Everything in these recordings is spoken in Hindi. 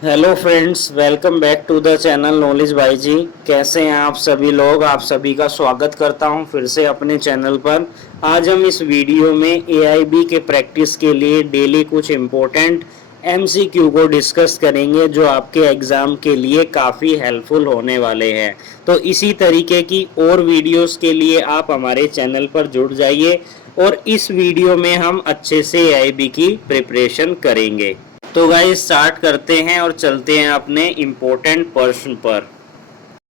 Hello friends, welcome back to the channel knowledge भाई जी। कैसे हैं आप सभी लोग? आप सभी का स्वागत करता हूं फिर से अपने चैनल पर। आज हम इस वीडियो में एआईबी के प्रैक्टिस के लिए डेली कुछ इम्पोर्टेंट एमसीक्यू को डिस्कस करेंगे जो आपके एग्ज़ाम के लिए काफ़ी हेल्पफुल होने वाले हैं। तो इसी तरीके की और वीडियोस के लिए आप हमारे चैनल पर जुड़ जाइए और इस वीडियो में हम अच्छे से एआईबी की प्रिपरेशन करेंगे। तो गाइस स्टार्ट करते हैं और चलते हैं अपने इम्पोर्टेंट प्रश्न पर।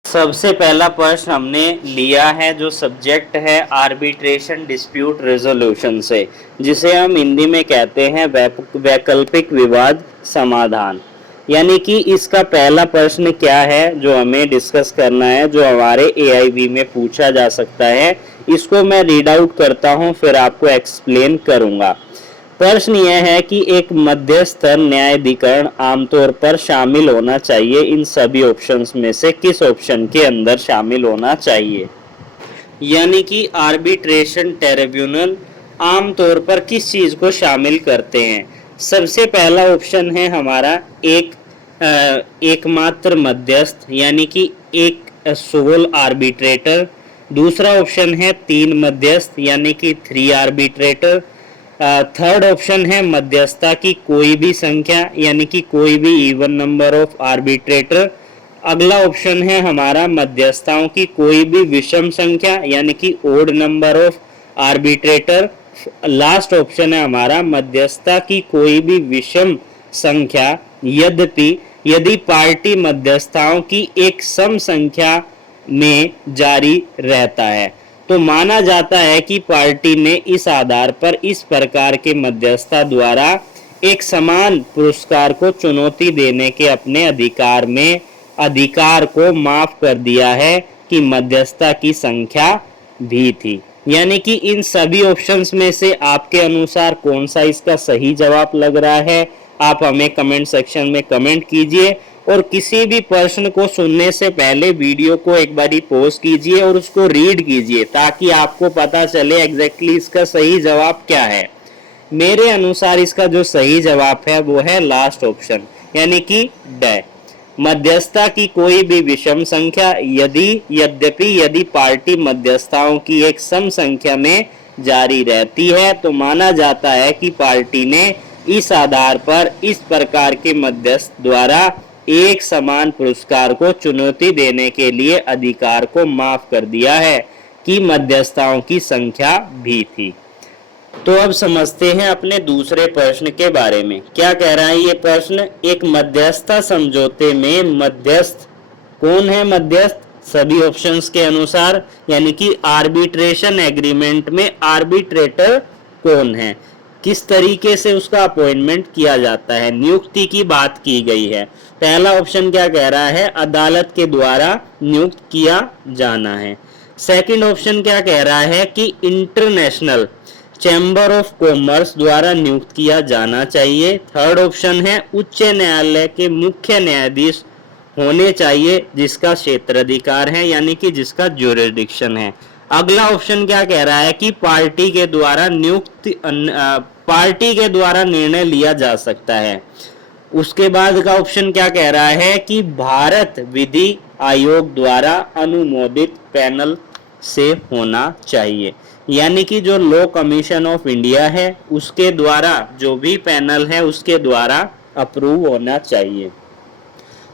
सबसे पहला प्रश्न हमने लिया है जो सब्जेक्ट है आर्बिट्रेशन डिस्प्यूट रेजोल्यूशन से, जिसे हम हिंदी में कहते हैं वैकल्पिक विवाद समाधान। यानी कि इसका पहला प्रश्न क्या है जो हमें डिस्कस करना है, जो हमारे एआईबी में पूछा जा सकता है। इसको मैं रीड आउट करता हूं फिर आपको एक्सप्लेन करूंगा। प्रश्न यह है कि एक मध्यस्थ न्यायाधिकरण आमतौर पर शामिल होना चाहिए इन सभी ऑप्शंस में से किस ऑप्शन के अंदर शामिल होना चाहिए। यानी कि आर्बिट्रेशन ट्रिब्यूनल आमतौर पर किस चीज को शामिल करते हैं। सबसे पहला ऑप्शन है हमारा एकमात्र मध्यस्थ, यानी कि एक सोल आर्बिट्रेटर। दूसरा ऑप्शन है तीन मध्यस्थ, यानी कि थ्री आर्बिट्रेटर। थर्ड ऑप्शन है मध्यस्थता की कोई भी संख्या, यानी कि कोई भी इवन नंबर ऑफ आर्बिट्रेटर। अगला ऑप्शन है हमारा मध्यस्थताओं की कोई भी विषम संख्या, यानी कि odd number of arbitrator. Last option है हमारा मध्यस्थता की कोई भी विषम संख्या यद्यपि यदि पार्टी मध्यस्थताओं की एक सम संख्या में जारी रहता है, तो माना जाता है कि पार्टी ने इस आधार पर इस प्रकार के मध्यस्थता द्वारा एक समान पुरस्कार को चुनौती देने के अपने अधिकार को माफ कर दिया है कि मध्यस्थता की संख्या भी थी। यानी कि इन सभी ऑप्शंस में से आपके अनुसार कौन सा इसका सही जवाब लग रहा है, आप हमें कमेंट सेक्शन में कमेंट कीजिए। और किसी भी प्रश्न को सुनने से पहले वीडियो को एक बारी पॉज कीजिए और उसको रीड कीजिए ताकि आपको पता चले एग्जैक्टली इसका सही जवाब क्या है। मेरे अनुसार इसका जो सही जवाब है वो है लास्ट ऑप्शन, यानी कि ड, मध्यस्थता की कोई भी विषम संख्या यद्यपि यदि पार्टी मध्यस्थताओं की एक सम संख्या में जारी रहती है, तो माना जाता है कि पार्टी ने इस आधार पर इस प्रकार के मध्यस्थ द्वारा एक समान पुरस्कार को चुनौती देने के लिए अधिकार को माफ कर दिया है कि मध्यस्थताओं की संख्या भी थी। तो अब समझते हैं अपने दूसरे प्रश्न के बारे में। क्या कह रहा है ये प्रश्न? एक मध्यस्थता समझौते में मध्यस्थ कौन है? मध्यस्थ सभी ऑप्शंस के अनुसार, यानी कि आर्बिट्रेशन एग्रीमेंट में आर्बिट्रेटर कौन है, किस तरीके से उसका अपॉइंटमेंट किया जाता है, नियुक्ति की बात की गई है। पहला ऑप्शन क्या कह रहा है? अदालत के द्वारा नियुक्त किया जाना है। सेकंड ऑप्शन क्या कह रहा है कि इंटरनेशनल चैम्बर ऑफ कॉमर्स द्वारा नियुक्त किया जाना चाहिए। थर्ड ऑप्शन है उच्च न्यायालय के मुख्य न्यायाधीश होने चाहिए जिसका क्षेत्राधिकार है, यानी कि जिसका ज्यूरिसडिक्शन है। अगला ऑप्शन क्या कह रहा है कि पार्टी के द्वारा निर्णय लिया जा सकता है। उसके बाद का ऑप्शन क्या कह रहा है कि भारत विधि आयोग द्वारा अनुमोदित पैनल से होना चाहिए, यानी कि जो लॉ कमीशन ऑफ इंडिया है उसके द्वारा, जो भी पैनल है उसके द्वारा अप्रूव होना चाहिए।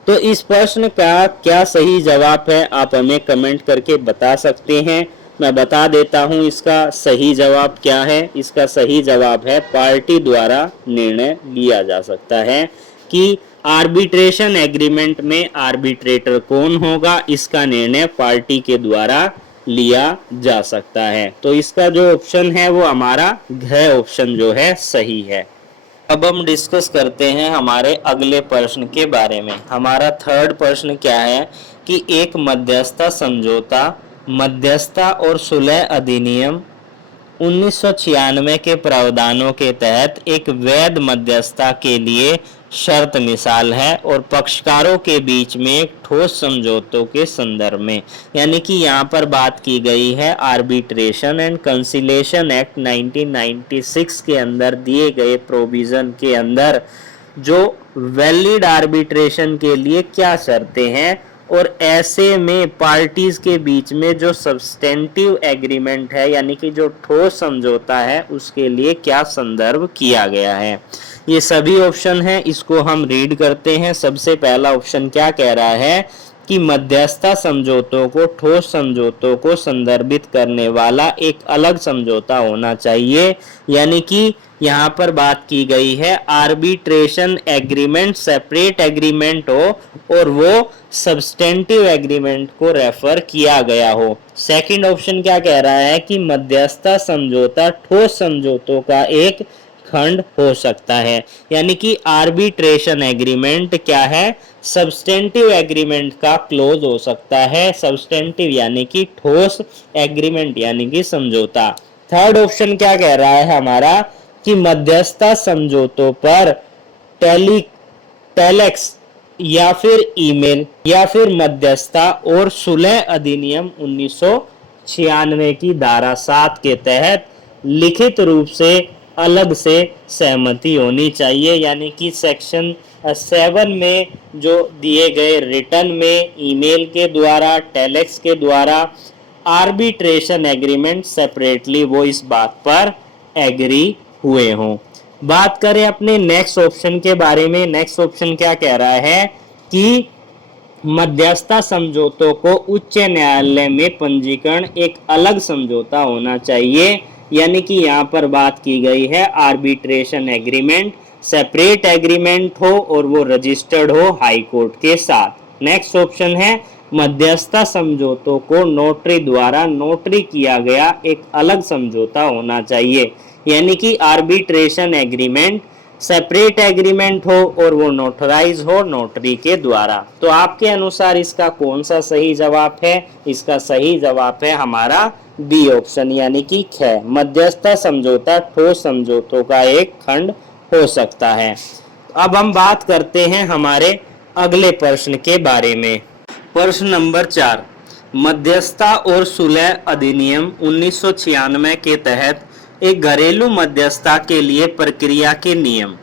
तो इस प्रश्न का क्या सही जवाब है आप हमें कमेंट करके बता सकते हैं। मैं बता देता हूं इसका सही जवाब क्या है। इसका सही जवाब है पार्टी द्वारा निर्णय लिया जा सकता है कि आर्बिट्रेशन एग्रीमेंट में आर्बिट्रेटर कौन होगा, इसका निर्णय पार्टी के द्वारा लिया जा सकता है। तो इसका जो ऑप्शन है वो हमारा घ ऑप्शन जो है सही है। अब हम डिस्कस करते हैं हमारे अगले प्रश्न के बारे में। हमारा थर्ड प्रश्न क्या है कि एक मध्यस्थता समझौता मध्यस्थता और सुलह अधिनियम 1996 के प्रावधानों के तहत एक वैध मध्यस्थता के लिए शर्त मिसाल है और पक्षकारों के बीच में एक ठोस समझौतों के संदर्भ में, यानी कि यहाँ पर बात की गई है आर्बिट्रेशन एंड कंसिलेशन एक्ट 1996 के अंदर दिए गए प्रोविजन के अंदर जो वैलिड आर्बिट्रेशन के लिए क्या शर्तें हैं, और ऐसे में पार्टीज के बीच में जो सब्सटेंटिव एग्रीमेंट है यानी कि जो ठोस समझौता है उसके लिए क्या संदर्भ किया गया है। ये सभी ऑप्शन हैं, इसको हम रीड करते हैं। सबसे पहला ऑप्शन क्या कह रहा है कि मध्यस्थता समझौतों को ठोस समझौतों को संदर्भित करने वाला एक अलग समझौता होना चाहिए, यानी कि यहाँ पर बात की गई है आर्बिट्रेशन एग्रीमेंट सेपरेट एग्रीमेंट हो और वो सब्सटेंटिव एग्रीमेंट को रेफर किया गया हो। सेकंड ऑप्शन क्या कह रहा है कि मध्यस्थता समझौता ठोस समझौतों का एक खंड हो सकता है, यानी कि आर्बिट्रेशन एग्रीमेंट क्या है, सब्सटेंटिव एग्रीमेंट का क्लोज हो सकता है। सब्सटेंटिव यानी कि ठोस, एग्रीमेंट यानी कि समझौता। थर्ड ऑप्शन क्या कह रहा है हमारा कि मध्यस्थता समझौतों पर टेलेक्स या फिर ईमेल या फिर मध्यस्थता और सुलह अधिनियम 1996 की धारा 7 के तहत लिखित रूप से अलग से सहमति होनी चाहिए, यानी कि सेक्शन 7 में जो दिए गए रिटर्न में, ईमेल के द्वारा, टेलेक्स के द्वारा आर्बिट्रेशन एग्रीमेंट सेपरेटली वो इस बात पर एग्री हुए हों। बात करें अपने नेक्स्ट ऑप्शन के बारे में। नेक्स्ट ऑप्शन क्या कह रहा है कि मध्यस्थता समझौतों को उच्च न्यायालय में पंजीकरण एक अलग समझौता होना चाहिए, यानी कि यहाँ पर बात की गई है आर्बिट्रेशन एग्रीमेंट सेपरेट एग्रीमेंट हो और वो रजिस्टर्ड हो हाई कोर्ट के साथ। नेक्स्ट ऑप्शन है मध्यस्थता समझौतों को नोटरी द्वारा नोटरी किया गया एक अलग समझौता होना चाहिए, यानी कि आर्बिट्रेशन एग्रीमेंट सेपरेट एग्रीमेंट हो और वो नोटराइज हो नोटरी के द्वारा। तो आपके अनुसार इसका कौन सा सही जवाब है? इसका सही जवाब है हमारा बी ऑप्शन, यानी कि ख, मध्यस्थता समझौता ठोस समझौतों का एक खंड हो सकता है। अब हम बात करते हैं हमारे अगले प्रश्न के बारे में। प्रश्न नंबर 4, मध्यस्थता और सुलह अधिनियम 1996 के तहत एक घरेलू मध्यस्थता के लिए प्रक्रिया के नियम,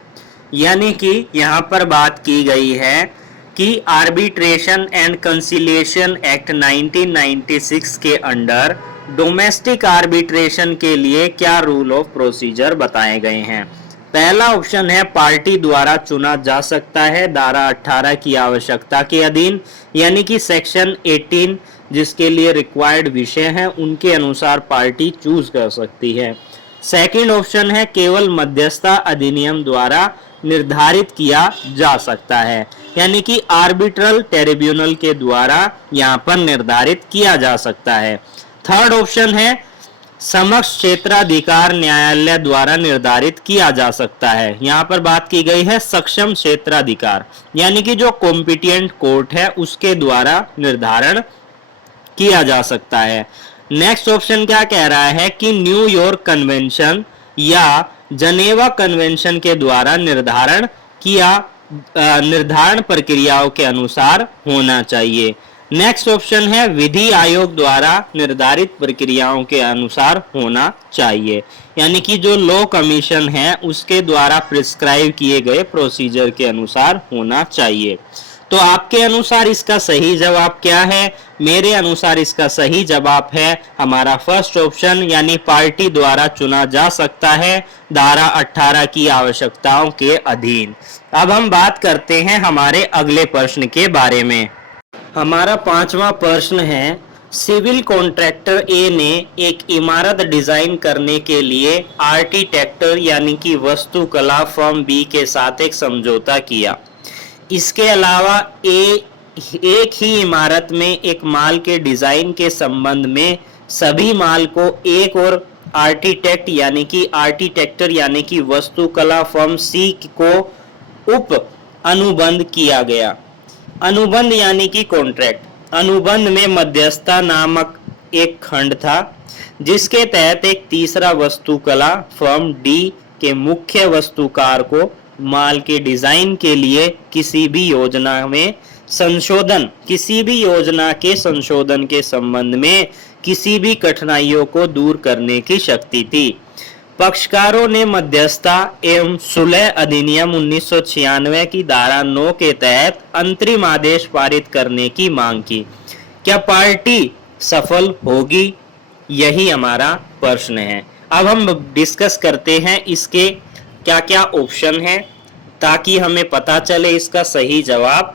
यानी कि यहाँ पर बात की गई है कि आर्बिट्रेशन एंड कंसिलिएशन एक्ट 1996 के अंडर डोमेस्टिक आर्बिट्रेशन के लिए क्या रूल ऑफ प्रोसीजर बताए गए हैं। पहला ऑप्शन है पार्टी द्वारा चुना जा सकता है धारा 18 की आवश्यकता के अधीन, यानी कि सेक्शन 18 जिसके लिए रिक्वायर्ड विषय हैं उनके अनुसार पार्टी चूज कर सकती है। सेकंड ऑप्शन है केवल मध्यस्थता अधिनियम द्वारा निर्धारित किया जा सकता है, यानी कि आर्बिट्रल ट्रिब्यूनल के द्वारा यहाँ पर निर्धारित किया जा सकता है। थर्ड ऑप्शन है समक्ष क्षेत्राधिकार न्यायालय द्वारा निर्धारित किया जा सकता है। यहाँ पर बात की गई है सक्षम क्षेत्राधिकार, यानी कि जो कॉम्पिटेंट कोर्ट है उसके द्वारा निर्धारण किया जा सकता है। नेक्स्ट ऑप्शन क्या कह रहा है कि न्यूयॉर्क कन्वेंशन या जनेवा कन्वेंशन के द्वारा निर्धारण प्रक्रियाओं के अनुसार होना चाहिए। नेक्स्ट ऑप्शन है विधि आयोग द्वारा निर्धारित प्रक्रियाओं के अनुसार होना चाहिए, यानी कि जो लॉ कमीशन है उसके द्वारा प्रिस्क्राइब किए गए प्रोसीजर के अनुसार होना चाहिए। तो आपके अनुसार इसका सही जवाब क्या है? मेरे अनुसार इसका सही जवाब है हमारा फर्स्ट ऑप्शन, यानी पार्टी द्वारा चुना जा सकता है धारा 18 की आवश्यकताओं के अधीन। अब हम बात करते हैं हमारे अगले प्रश्न के बारे में। हमारा 5वां प्रश्न है सिविल कॉन्ट्रैक्टर ए ने एक इमारत डिजाइन करने के लिए आर्किटेक्टर यानी कि वास्तुकला फर्म बी के साथ एक समझौता किया। इसके अलावा एक ही इमारत में एक माल के डिजाइन के संबंध में सभी माल को एक और आर्किटेक्टर यानी कि वास्तुकला फर्म सी को उप अनुबंध किया गया। अनुबंध यानी कि कॉन्ट्रैक्ट। अनुबंध में मध्यस्थता नामक एक खंड था जिसके तहत एक तीसरा वास्तुकला फर्म डी के मुख्य वास्तुकार को माल के डिजाइन के लिए किसी भी योजना के संशोधन के संबंध में किसी भी कठिनाइयों को दूर करने की शक्ति थी। पक्षकारों ने मध्यस्थता एवं सुलह अधिनियम 1996 की धारा 9 के तहत अंतरिम आदेश पारित करने की मांग की। क्या पार्टी सफल होगी? यही हमारा प्रश्न है। अब हम डिस्कस करते हैं इसके क्या क्या ऑप्शन हैं ताकि हमें पता चले इसका सही जवाब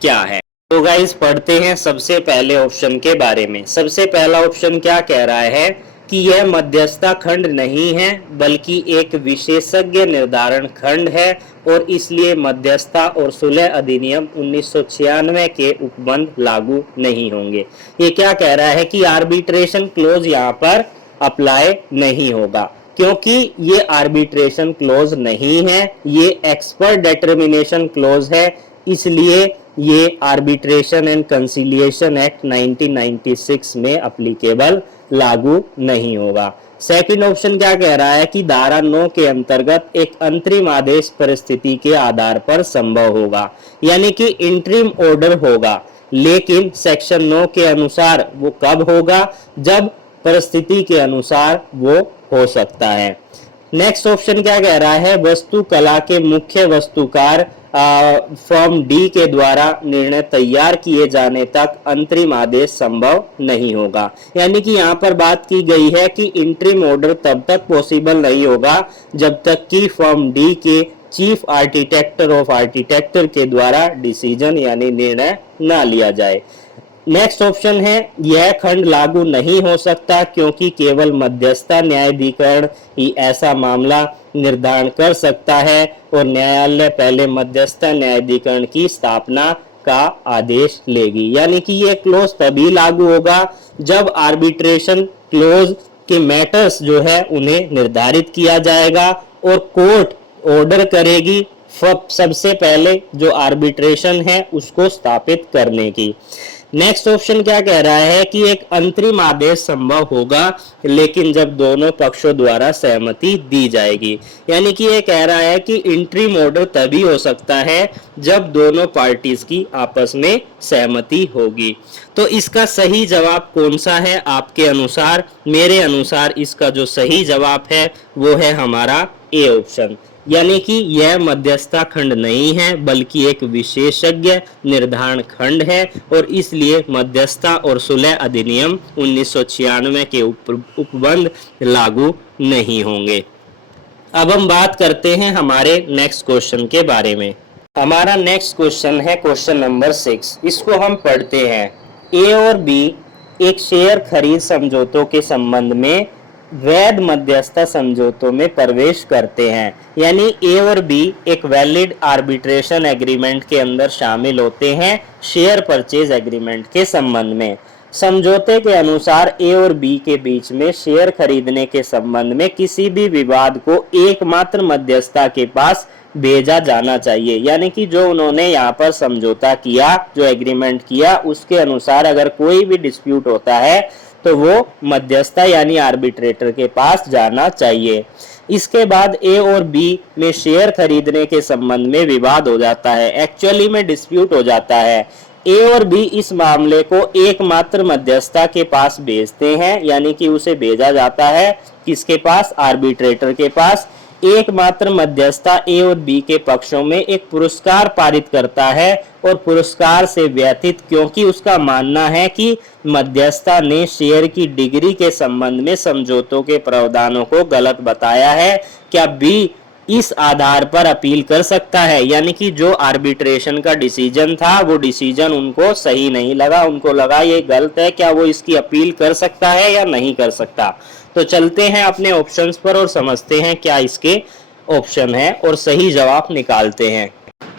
क्या है। तो गाइस पढ़ते हैं सबसे पहले ऑप्शन के बारे में। सबसे पहला ऑप्शन क्या कह रहा है कि यह मध्यस्थता खंड नहीं है बल्कि एक विशेषज्ञ निर्धारण खंड है और इसलिए मध्यस्थता और सुलह अधिनियम 1996 के उपबंध लागू नहीं होंगे। ये क्या कह रहा है कि आर्बिट्रेशन क्लोज यहाँ पर अप्लाई नहीं होगा क्योंकि ये आर्बिट्रेशन क्लोज नहीं है, ये एक्सपर्ट डिटर्मिनेशन क्लोज है, इसलिए ये आर्बिट्रेशन एंड कंसिलिएशन एक्ट 1996 में अप्लीकेबल लागू नहीं होगा। सेकंड ऑप्शन क्या कह रहा है कि धारा 9 के अंतर्गत एक अंतरिम आदेश परिस्थिति के आधार पर संभव होगा, यानी कि इंटरिम ऑर्डर होगा, लेकिन सेक्शन 9 के अनुसार वो कब होगा? जब परिस्थिति के अनुसार वो हो सकता है। नेक्स्ट ऑप्शन क्या कह रहा है? वस्तु कला के मुख्य वस्तुकार फॉर्म डी के द्वारा निर्णय तैयार किए जाने तक अंतरिम आदेश संभव नहीं होगा, यानी कि यहाँ पर बात की गई है कि इंटरिम ऑर्डर तब तक पॉसिबल नहीं होगा जब तक कि फॉर्म डी के चीफ आर्किटेक्टर ऑफ आर्किटेक्चर के द्वारा डिसीजन यानी निर्णय न लिया जाए। नेक्स्ट ऑप्शन है यह खंड लागू नहीं हो सकता क्योंकि केवल मध्यस्थता न्यायाधिकरण ही ऐसा मामला निर्धारण कर सकता है और न्यायालय पहले मध्यस्थता न्यायाधिकरण की स्थापना का आदेश लेगी, यानी कि ये क्लोज तभी लागू होगा जब आर्बिट्रेशन क्लोज के मैटर्स जो है उन्हें निर्धारित किया जाएगा और कोर्ट ऑर्डर करेगी सबसे पहले जो आर्बिट्रेशन है उसको स्थापित करने की। नेक्स्ट ऑप्शन क्या कह रहा है कि एक अंतरिम आदेश संभव होगा लेकिन जब दोनों पक्षों द्वारा सहमति दी जाएगी, यानी कि ये कह रहा है कि इंटरिम ऑर्डर तभी हो सकता है जब दोनों पार्टीज की आपस में सहमति होगी। तो इसका सही जवाब कौन सा है आपके अनुसार? मेरे अनुसार इसका जो सही जवाब है वो है हमारा ए ऑप्शन, यानी कि यह मध्यस्थता खंड नहीं है बल्कि एक विशेषज्ञ निर्धारण खंड है और इसलिए मध्यस्थता और सुलह अधिनियम 1996 के उपबंध लागू नहीं होंगे। अब हम बात करते हैं हमारे नेक्स्ट क्वेश्चन के बारे में। हमारा नेक्स्ट क्वेश्चन है क्वेश्चन नंबर 6। इसको हम पढ़ते हैं। ए और बी एक शेयर खरीद समझौतों के संबंध में वैध मध्यस्थता समझौतों में प्रवेश करते हैं, यानी ए और बी एक वैलिड आर्बिट्रेशन एग्रीमेंट के अंदर शामिल होते हैं शेयर परचेज एग्रीमेंट के संबंध में। समझौते के अनुसार ए और बी के बीच में शेयर खरीदने के संबंध में किसी भी विवाद को एकमात्र मध्यस्थता के पास भेजा जाना चाहिए, यानी कि जो उन्होंने यहाँ पर समझौता किया, जो एग्रीमेंट किया, उसके अनुसार अगर कोई भी डिस्प्यूट होता है तो वो मध्यस्थता यानी आर्बिट्रेटर के पास जाना चाहिए। इसके बाद ए और बी में शेयर खरीदने के संबंध में विवाद हो जाता है, एक्चुअली में डिस्प्यूट हो जाता है। ए और बी इस मामले को एकमात्र मध्यस्थता के पास भेजते हैं, यानी कि उसे भेजा जाता है किसके पास? आर्बिट्रेटर के पास। एकमात्र मध्यस्थता ए और बी के पक्षों में एक पुरस्कार पारित करता है और पुरस्कार से व्यतीत क्योंकि उसका मानना है कि मध्यस्थता ने शेयर की डिग्री के संबंध में समझौतों के प्रावधानों को गलत बताया है, क्या बी इस आधार पर अपील कर सकता है, यानी कि जो आर्बिट्रेशन का डिसीजन था वो डिसीजन उनको सही नहीं लगा, उनको लगा ये गलत है, क्या वो इसकी अपील कर सकता है या नहीं कर सकता? तो चलते हैं अपने ऑप्शंस पर और समझते हैं क्या इसके ऑप्शन है और सही जवाब निकालते हैं।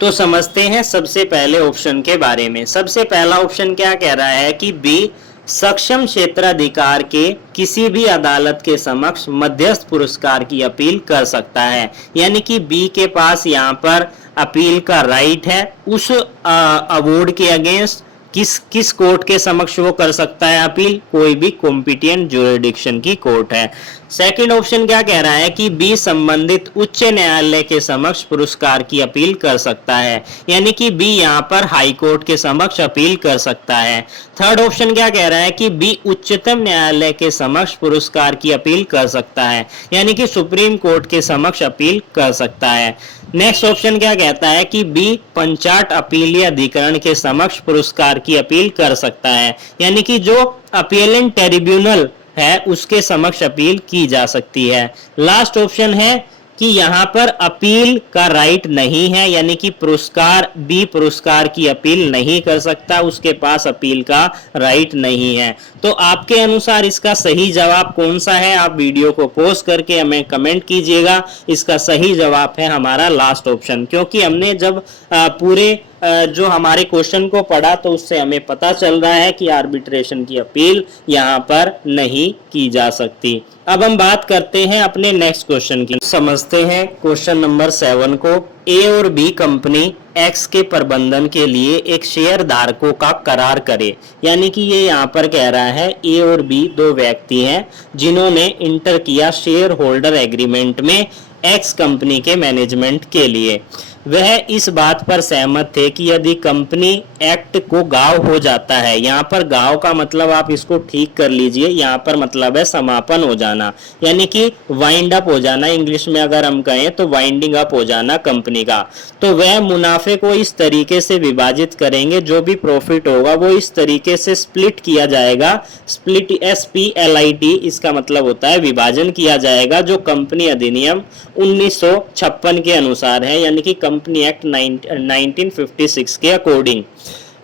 तो समझते हैं सबसे पहले ऑप्शन के बारे में। सबसे पहला ऑप्शन क्या कह रहा है कि बी सक्षम क्षेत्राधिकार के किसी भी अदालत के समक्ष मध्यस्थ पुरस्कार की अपील कर सकता है, यानी कि बी के पास यहाँ पर अपील का राइट है। उस अवार्ड के अगेंस्ट किस कोर्ट के समक्ष वो कर सकता है अपील? कोई भी कॉम्पिटेंट ज्यूरिडिक्शन की कोर्ट है। सेकंड ऑप्शन क्या कह रहा है कि बी संबंधित उच्च न्यायालय के समक्ष पुरस्कार की अपील कर सकता है, यानी कि बी यहां पर हाई कोर्ट के समक्ष अपील कर सकता है। थर्ड ऑप्शन क्या कह रहा है कि बी उच्चतम न्यायालय के समक्ष पुरस्कार की अपील कर सकता है, यानी कि सुप्रीम कोर्ट के समक्ष अपील कर सकता है। नेक्स्ट ऑप्शन क्या कहता है कि बी पंचायत अपीलीय अधिकरण के समक्ष पुरस्कार की अपील कर सकता है, यानी कि जो अपीलेंट ट्रिब्यूनल है उसके समक्ष अपील की जा सकती है। लास्ट ऑप्शन है कि यहां पर अपील का राइट नहीं है, यानी कि पुरस्कार की अपील नहीं कर सकता, उसके पास अपील का राइट नहीं है। तो आपके अनुसार इसका सही जवाब कौन सा है, आप वीडियो को पॉज करके हमें कमेंट कीजिएगा। इसका सही जवाब है हमारा लास्ट ऑप्शन, क्योंकि हमने जब पूरे जो हमारे क्वेश्चन को पढ़ा तो उससे हमें पता चल रहा है कि आर्बिट्रेशन की अपील यहां पर नहीं की जा सकती। अब हम बात करते हैं अपने नेक्स्ट क्वेश्चन की। समझते हैं क्वेश्चन नंबर 7 को। ए और बी कंपनी एक्स के प्रबंधन के लिए एक शेयर धारकों का करार करे, यानी कि ये यहाँ पर कह रहा है ए और बी दो व्यक्ति हैं जिन्होंने इंटर किया शेयर होल्डर एग्रीमेंट में एक्स कंपनी के मैनेजमेंट के लिए। वह इस बात पर सहमत थे कि यदि कंपनी एक्ट को गांव हो जाता है, यहाँ पर गांव का मतलब आप इसको ठीक कर लीजिए, यहाँ पर मतलब है समापन हो जाना, यानी कि वाइंड अप हो जाना, इंग्लिश में अगर हम कहें तो वाइंडिंग अप हो जाना कंपनी का। तो वह मुनाफे को इस तरीके से विभाजित करेंगे, जो भी प्रॉफिट होगा वो इस तरीके से स्प्लिट किया जाएगा। स्प्लिट SPLIT इसका मतलब होता है विभाजन किया जाएगा, जो कंपनी अधिनियम 1956 के अनुसार है, यानी कि कंपनी एक्ट 1956 के अकॉर्डिंग।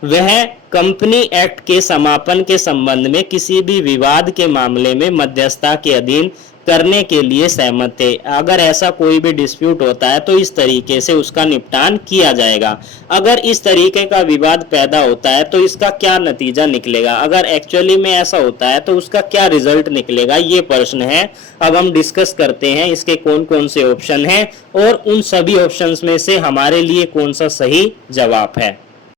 वह कंपनी एक्ट के समापन के संबंध में किसी भी विवाद के मामले में मध्यस्थता के अधीन करने के लिए सहमत थे। अगर ऐसा कोई भी डिस्प्यूट होता है तो इस तरीके से उसका निपटान किया जाएगा। अगर इस तरीके का विवाद पैदा होता है तो इसका क्या नतीजा निकलेगा, अगर एक्चुअली में ऐसा होता है तो उसका क्या रिजल्ट निकलेगा, ये प्रश्न है। अब हम डिस्कस करते हैं इसके कौन कौन से ऑप्शन हैं और उन सभी ऑप्शंस में से हमारे लिए कौन सा सही जवाब है।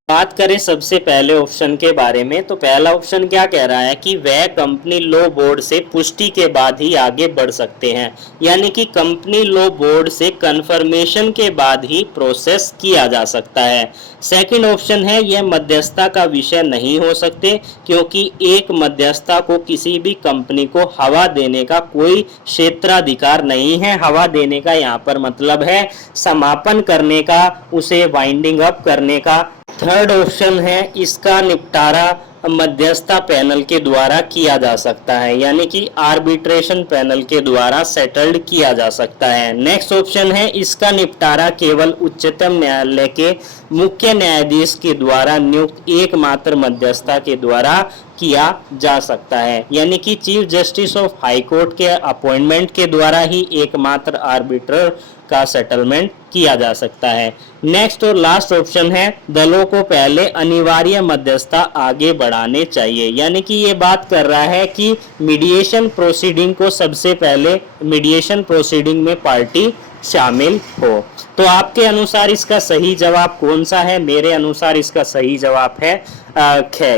बात करें सबसे पहले ऑप्शन के बारे में, तो पहला ऑप्शन क्या कह रहा है कि वह कंपनी लॉ बोर्ड से पुष्टि के बाद ही आगे बढ़ सकते हैं, यानी कि कंपनी लॉ बोर्ड से कंफर्मेशन के बाद ही प्रोसेस किया जा सकता है। सेकंड ऑप्शन है यह मध्यस्थता का विषय नहीं हो सकते, क्योंकि एक मध्यस्थता को किसी भी कंपनी को हवा देने का कोई क्षेत्राधिकार नहीं है। हवा देने का यहाँ पर मतलब है समापन करने का, उसे वाइंडिंग अप करने का। थर्ड ऑप्शन है इसका निपटारा मध्यस्थता पैनल के द्वारा किया जा सकता है, यानी कि आर्बिट्रेशन पैनल के द्वारा सेटल्ड किया जा सकता है। नेक्स्ट ऑप्शन है इसका निपटारा केवल उच्चतम न्यायालय के मुख्य न्यायाधीश के द्वारा नियुक्त एकमात्र मध्यस्थता के द्वारा किया जा सकता है, यानी कि chief justice of high court के अपॉइंटमेंट के द्वारा ही एकमात्र आर्बिट्रर का सेटलमेंट किया जा सकता है। नेक्स्ट और लास्ट ऑप्शन है दलों को पहले अनिवार्य मध्यस्थता आगे बढ़ाने चाहिए, यानी कि ये बात कर रहा है कि मीडिएशन प्रोसीडिंग को सबसे पहले मीडिएशन प्रोसीडिंग में पार्टी शामिल हो। तो आपके अनुसार इसका सही जवाब कौन सा है? मेरे अनुसार इसका सही जवाब है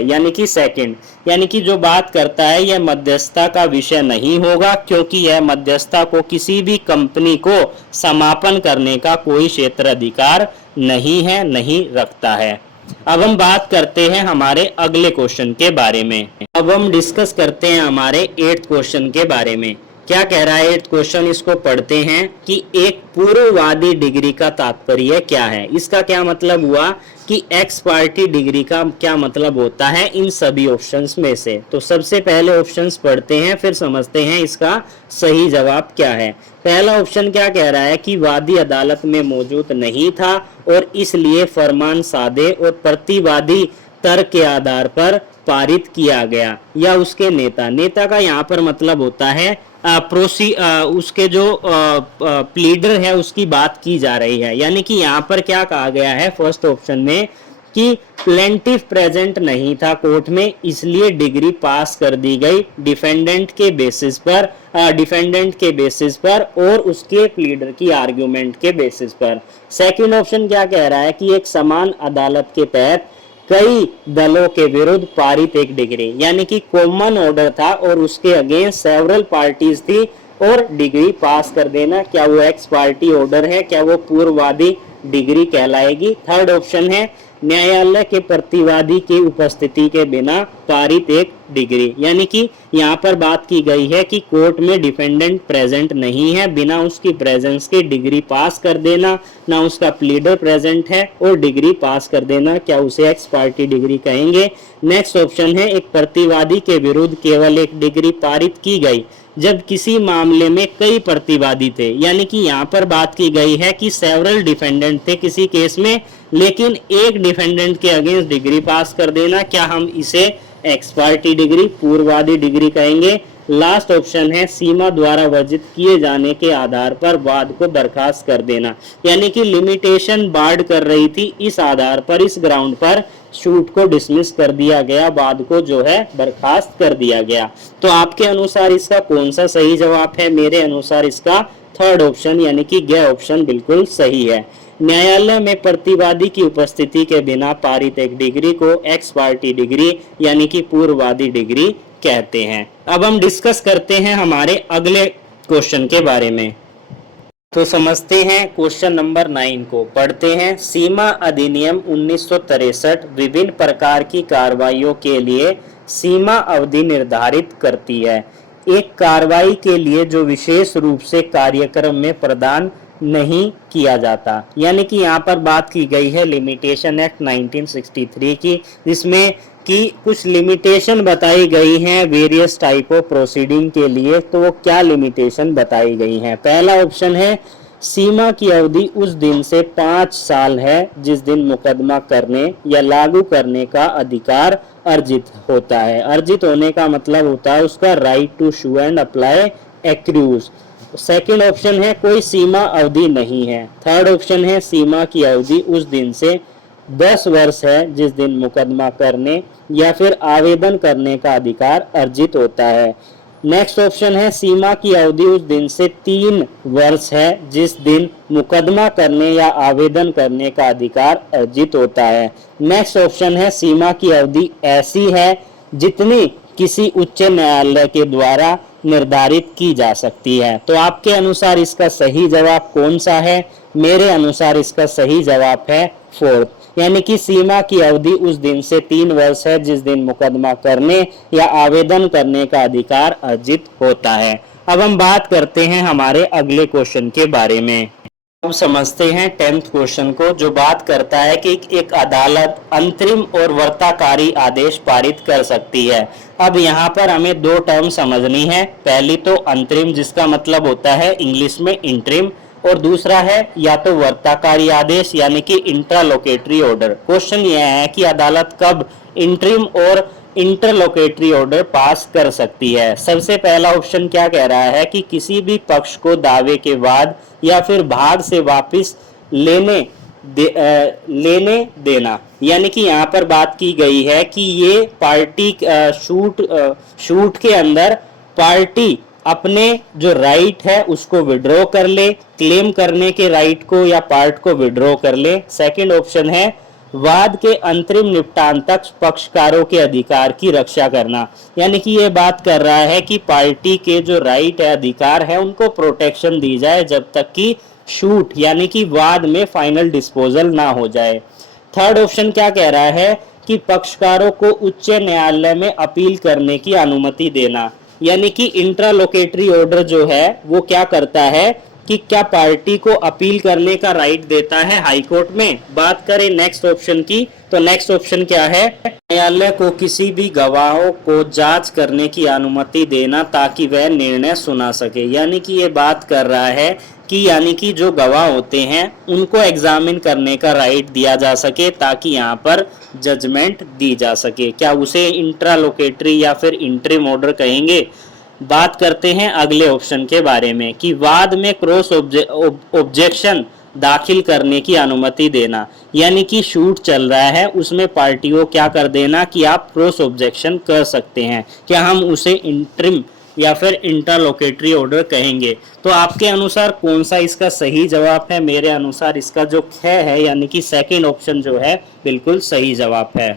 यानी कि सेकंड, यानी कि जो बात करता है यह मध्यस्थता का विषय नहीं होगा, क्योंकि यह मध्यस्थता को किसी भी कंपनी को समापन करने का कोई क्षेत्राधिकार नहीं है, नहीं रखता है। अब हम बात करते हैं हमारे अगले क्वेश्चन के बारे में। अब हम डिस्कस करते हैं हमारे 8th क्वेश्चन के बारे में। क्या कह रहा है 8th क्वेश्चन, इसको पढ़ते हैं कि एक पूर्ववादी डिग्री का तात्पर्य क्या है। इसका क्या मतलब हुआ कि एक्स पार्टी डिग्री का क्या मतलब होता है इन सभी ऑप्शंस में से। तो सबसे पहले ऑप्शंस पढ़ते हैं, फिर समझते हैं इसका सही जवाब क्या है। पहला ऑप्शन क्या कह रहा है कि वादी अदालत में मौजूद नहीं था और इसलिए फरमान सादे और प्रतिवादी तर्क के आधार पर पारित किया गया, या उसके नेता का यहाँ पर मतलब होता है उसके जो प्लीडर है उसकी बात की जा रही है, यानी कि यहाँ पर क्या कहा गया है फर्स्ट ऑप्शन में कि प्लेंटिफ प्रेजेंट नहीं था कोर्ट में, इसलिए डिग्री पास कर दी गई डिफेंडेंट के बेसिस पर और उसके प्लीडर की आर्ग्यूमेंट के बेसिस पर। सेकंड ऑप्शन क्या कह रहा है कि एक समान अदालत के तहत कई दलों के विरुद्ध पारित एक डिग्री, यानी कि कॉमन ऑर्डर था और उसके अगेंस्ट सेवरल पार्टीज थी और डिग्री पास कर देना, क्या वो एक्स पार्टी ऑर्डर है, क्या वो पूर्ववादी डिग्री कहलाएगी। थर्ड ऑप्शन है न्यायालय के प्रतिवादी की उपस्थिति के बिना पारित एक डिग्री, यानी कि यहाँ पर बात की गई है कि कोर्ट में डिफेंडेंट प्रेजेंट नहीं है, बिना उसकी प्रेजेंस के डिग्री पास कर देना, ना उसका प्लीडर प्रेजेंट है और डिग्री पास कर देना, क्या उसे एक्स पार्टी डिग्री कहेंगे। नेक्स्ट ऑप्शन है एक प्रतिवादी के विरुद्ध केवल एक डिग्री पारित की गई जब किसी मामले में कई प्रतिवादी थे, यानी कि यहाँ पर बात की गई है कि सेवरल डिफेंडेंट थे किसी केस में, लेकिन एक डिफेंडेंट के अगेंस्ट डिग्री पास कर देना, क्या हम इसे एक्स पार्टी डिग्री पूर्ववादी डिग्री कहेंगे। लास्ट ऑप्शन है सीमा द्वारा वर्जित किए जाने के आधार पर वाद को बर्खास्त कर देना, यानी कि लिमिटेशन बार्ड कर रही थी, इस आधार पर इस ग्राउंड पर शूट को डिसमिस कर दिया गया, वाद को जो है बर्खास्त कर दिया गया। तो आपके अनुसार इसका कौन सा सही जवाब है। मेरे अनुसार इसका थर्ड ऑप्शन यानी कि ग ऑप्शन बिल्कुल सही है। न्यायालय में प्रतिवादी की उपस्थिति के बिना पारित एक डिग्री को एक्स पार्टी डिग्री यानी कि पूर्ववादी डिग्री कहते हैं। अब हम डिस्कस करते हैं हमारे अगले क्वेश्चन के बारे में। तो समझते हैं क्वेश्चन नंबर 9 को, पढ़ते हैं। सीमा अधिनियम 1963 विभिन्न प्रकार की कार्रवाइयों के लिए सीमा अवधि निर्धारित करती है। एक कार्रवाई के लिए जो विशेष रूप से कार्यक्रम में प्रदान नहीं किया जाता, यानी कि यहाँ पर बात की गई है लिमिटेशन एक्ट 1963 की, जिसमें कि कुछ लिमिटेशन बताई गई हैं वेरियस टाइप ऑफ प्रोसीडिंग के लिए। तो वो क्या लिमिटेशन बताई गई हैं। पहला ऑप्शन है सीमा की अवधि उस दिन से 5 साल है जिस दिन मुकदमा करने या लागू करने का अधिकार अर्जित होता है। अर्जित होने का मतलब होता है उसका right to sue and apply accrues. Second option है कोई सीमा अवधि नहीं है। थर्ड ऑप्शन है सीमा की अवधि उस दिन से 10 वर्ष है जिस दिन मुकदमा करने या फिर आवेदन करने का अधिकार अर्जित होता है। नेक्स्ट ऑप्शन है सीमा की अवधि उस दिन से 3 वर्ष है जिस दिन मुकदमा करने या आवेदन करने का अधिकार अर्जित होता है। नेक्स्ट ऑप्शन है सीमा की अवधि ऐसी है जितनी किसी उच्च न्यायालय के द्वारा निर्धारित की जा सकती है। तो आपके अनुसार इसका सही जवाब कौन सा है। मेरे अनुसार इसका सही जवाब है फोर्थ, यानी कि सीमा की अवधि उस दिन से 3 वर्ष है जिस दिन मुकदमा करने या आवेदन करने का अधिकार अर्जित होता है। अब हम बात करते हैं हमारे अगले क्वेश्चन के बारे में। अब समझते हैं 10th क्वेश्चन को, जो बात करता है कि एक अदालत अंतरिम और वर्ताकारी आदेश पारित कर सकती है। अब यहाँ पर हमें 2 टर्म समझनी है। पहली तो अंतरिम, जिसका मतलब होता है इंग्लिश में इंटरिम, और दूसरा है या तो वर्ताकारी आदेश यानी कि इंट्रालोकेटरी ऑर्डर। क्वेश्चन यह है कि अदालत कब इंटरिम और इंटरलोकेटरी ऑर्डर पास कर सकती है। सबसे पहला ऑप्शन क्या कह रहा है कि किसी भी पक्ष को दावे के बाद या फिर भाग से वापस लेने देना, यानी कि यहाँ पर बात की गई है कि ये पार्टी शूट के अंदर पार्टी अपने जो राइट है उसको विड्रॉ कर ले, क्लेम करने के राइट को या पार्ट को विड्रॉ कर ले। सेकंड ऑप्शन है वाद के अंतरिम निपटान तक पक्षकारों के अधिकार की रक्षा करना, यानी कि ये बात कर रहा है कि पार्टी के जो राइट है, अधिकार है, उनको प्रोटेक्शन दी जाए जब तक कि शूट यानी कि वाद में फाइनल डिस्पोजल ना हो जाए। थर्ड ऑप्शन क्या कह रहा है कि पक्षकारों को उच्च न्यायालय में अपील करने की अनुमति देना, यानी कि इंट्रालोकेटरी ऑर्डर जो है वो क्या करता है कि क्या पार्टी को अपील करने का राइट देता है हाई कोर्ट में। बात करें नेक्स्ट ऑप्शन की, तो नेक्स्ट ऑप्शन क्या है, न्यायालय को किसी भी गवाहों को जांच करने की अनुमति देना ताकि वह निर्णय सुना सके, यानी कि ये बात कर रहा है कि यानी कि जो गवाह होते हैं उनको एग्जामिन करने का राइट दिया जा सके ताकि यहाँ पर जजमेंट दी जा सके। क्या उसे इंट्रालोकेटरी या फिर इंटरिम ऑर्डर कहेंगे। बात करते हैं अगले ऑप्शन के बारे में कि वाद में क्रॉस ऑब्जेक्शन दाखिल करने की अनुमति देना, यानी कि शूट चल रहा है उसमें पार्टियों क्या कर देना कि आप क्रॉस ऑब्जेक्शन कर सकते हैं। क्या हम उसे इंटरिम या फिर इंटरलोकेटरी ऑर्डर कहेंगे। तो आपके अनुसार कौन सा इसका सही जवाब है। मेरे अनुसार इसका जो ख है यानी कि सेकंड ऑप्शन जो है बिल्कुल सही जवाब है।